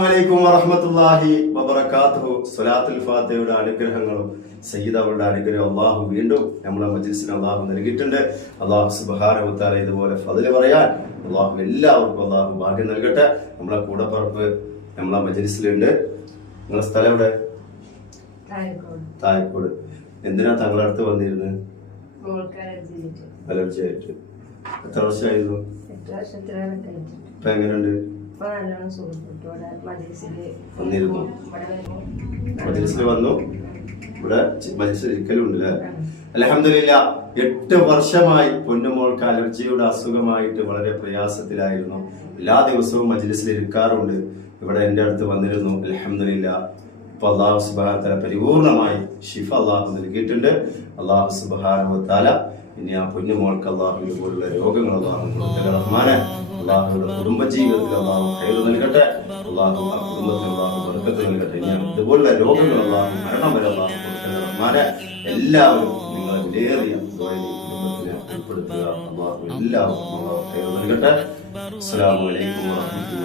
അലൈക്കും ഫാത്തിഹയുടെ അനുഗ്രഹങ്ങളും സയ്യിദ് അനുഗ്രഹം അള്ളാഹു വീണ്ടും നമ്മളെ മജീസിന് അള്ളാഹു നൽകിയിട്ടുണ്ട്. അള്ളാഹു സുബ്ഹാനഹു വതആല ഇതുപോലെ ഫതിൽ പറയാൻ അള്ളാഹു എല്ലാവർക്കും അള്ളാഹു ഭാഗ്യം നൽകട്ടെ. നമ്മളെ കൂടപ്പറപ്പ് നമ്മളെ മജീസിലുണ്ട് നിങ്ങളെ സ്ഥലം എവിടെ? തായക്കോട് എന്തിനാ തങ്ങളുടെ അടുത്ത് വന്നിരുന്നത് എത്ര വർഷമായിരുന്നു? ഇപ്പൊ എങ്ങനെയുണ്ട്? സുഖപ്പെട്ടു ഇവിടെ വന്നിരുന്നു. വന്നു. ഇവിടെ അലഹമില്ല എട്ട് വർഷമായി പൊന്നുമോൾക്ക് അലർജിയുടെ അസുഖമായിട്ട് വളരെ പ്രയാസത്തിലായിരുന്നു. എല്ലാ ദിവസവും മജ്ലിസിൽ ഇരിക്കാറുണ്ട്. ഇവിടെ എന്റെ അടുത്ത് വന്നിരുന്നു. അലഹമില്ല ഇപ്പൊ അള്ളാഹു സുബാന പരിപൂർണമായി ഷിഫ അള്ളാഹു നൽകിയിട്ടുണ്ട്. അള്ളാഹു സുബാന ഇനി ആ പൊന്നുമോൾക്ക് അള്ളാഹു ഇതുപോലുള്ള രോഗങ്ങൾ അള്ളാഹു റഹ്മാനെ അള്ളാഹുയുടെ കുടുംബജീവിതത്തിൽ അള്ളാഹു കയറ് നൽകട്ടെ. അള്ളാഹു ആ കുടുംബത്തിൽ അള്ളാഹു ബർക്കത്ത് നൽകട്ടെ. ഇനി ഇതുപോലുള്ള രോഗങ്ങൾ അള്ളാഹു മരണം വരെ അള്ളാഹു കൊടുക്കുന്നവന്മാരെ എല്ലാവരും നിങ്ങളെ വിലയേറിയ കുടുംബത്തിനെ ഉൾപ്പെടുത്തുക. അള്ളാഹു എല്ലാവർക്കും അള്ളാഹു കയറ് നൽകട്ടെ. അസ്സലാമു അലൈക്കും വറഹ്മത്തുള്ളാഹി വബറകാതുഹു